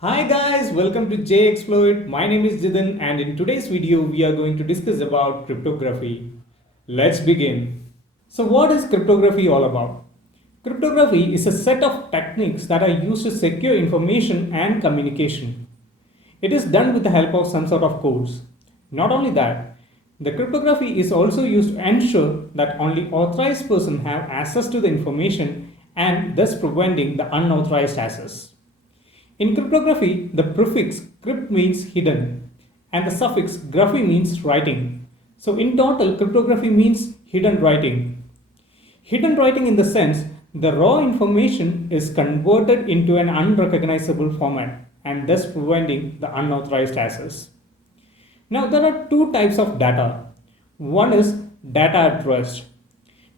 Hi guys, welcome to JXploit. My name is Jidin and in today's video we are going to discuss about cryptography. Let's begin. So what is cryptography all about? Cryptography is a set of techniques that are used to secure information and communication. It is done with the help of some sort of codes. Not only that, the cryptography is also used to ensure that only authorized persons have access to the information and thus preventing the unauthorized access. In cryptography, the prefix crypt means hidden and the suffix graphy means writing. So in total, cryptography means hidden writing. Hidden writing in the sense the raw information is converted into an unrecognizable format and thus preventing the unauthorized access. Now there are two types of data. One is data at rest.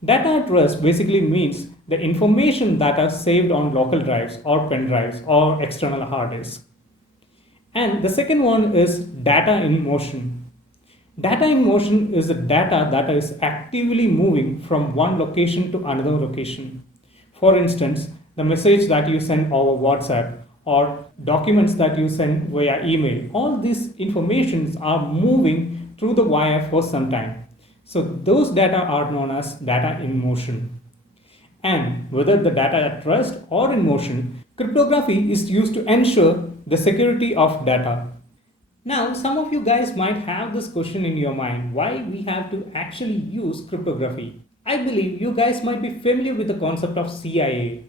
Data at rest basically means the information that are saved on local drives or pen drives or external hard disks. And the second one is data in motion. Data in motion is the data that is actively moving from one location to another location. For instance, the message that you send over WhatsApp or documents that you send via email, all these informations are moving through the wire for some time. So those data are known as data in motion. And whether the data at rest or in motion, cryptography is used to ensure the security of data. Now, some of you guys might have this question in your mind, why we have to actually use cryptography. I believe you guys might be familiar with the concept of CIA.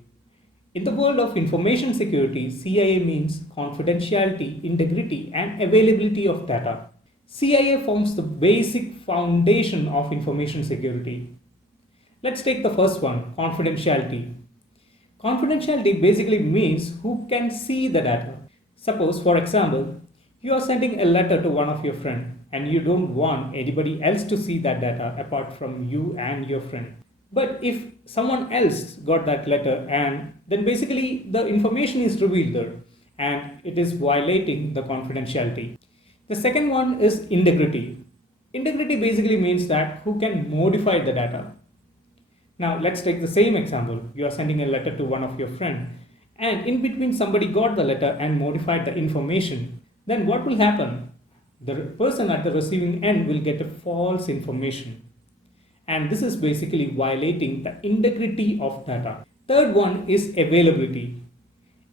In the world of information security, CIA means confidentiality, integrity, and availability of data. CIA forms the basic foundation of information security. Let's take the first one, confidentiality. Confidentiality basically means who can see the data. Suppose, for example, you are sending a letter to one of your friends and you don't want anybody else to see that data apart from you and your friend. But if someone else got that letter and then basically the information is revealed there and it is violating the confidentiality. The second one is integrity. Integrity basically means that who can modify the data. Now let's take the same example. You are sending a letter to one of your friends and in between somebody got the letter and modified the information. Then what will happen? The person at the receiving end will get a false information. And this is basically violating the integrity of data. Third one is availability.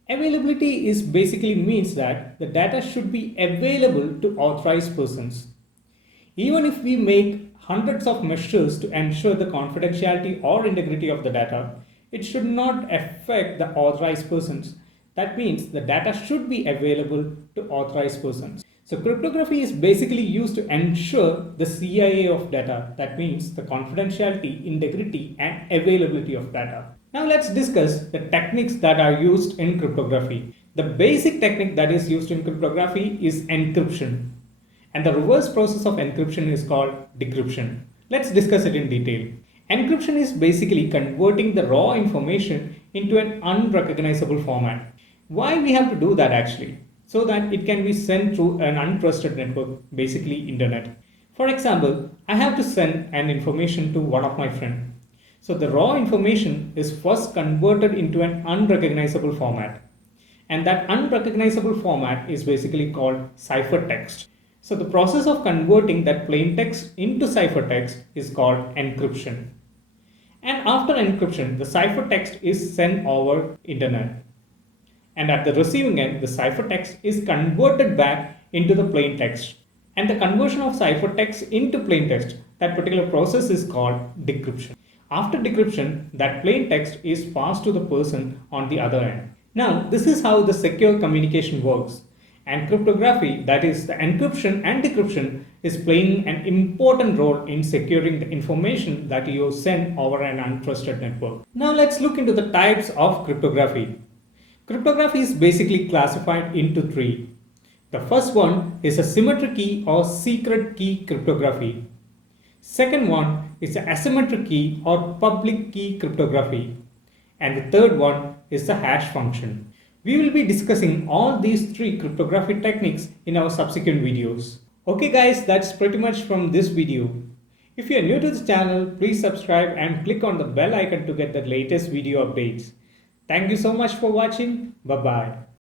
Availability is basically means that the data should be available to authorized persons. Even if we make hundreds of measures to ensure the confidentiality or integrity of the data, it should not affect the authorized persons. That means the data should be available to authorized persons. So cryptography is basically used to ensure the CIA of data. That means the confidentiality, integrity, and availability of data. Now let's discuss the techniques that are used in cryptography. The basic technique that is used in cryptography is encryption. And the reverse process of encryption is called decryption. Let's discuss it in detail. Encryption is basically converting the raw information into an unrecognizable format. Why we have to do that actually? So that it can be sent through an untrusted network, basically internet. For example, I have to send an information to one of my friends. So the raw information is first converted into an unrecognizable format. And that unrecognizable format is basically called ciphertext. So the process of converting that plain text into ciphertext is called encryption. And after encryption, the ciphertext is sent over internet. And at the receiving end, the ciphertext is converted back into the plain text. And the conversion of ciphertext into plain text, that particular process is called decryption. After decryption, that plain text is passed to the person on the other end. Now, this is how the secure communication works. And cryptography, that is the encryption and decryption, is playing an important role in securing the information that you send over an untrusted network. Now let's look into the types of cryptography. Cryptography is basically classified into three. The first one is a symmetric key or secret key cryptography. Second one is the asymmetric key or public key cryptography. And the third one is the hash function. We will be discussing all these three cryptography techniques in our subsequent videos. Okay guys, that's pretty much from this video. If you are new to this channel, please subscribe and click on the bell icon to get the latest video updates. Thank you so much for watching. Bye bye.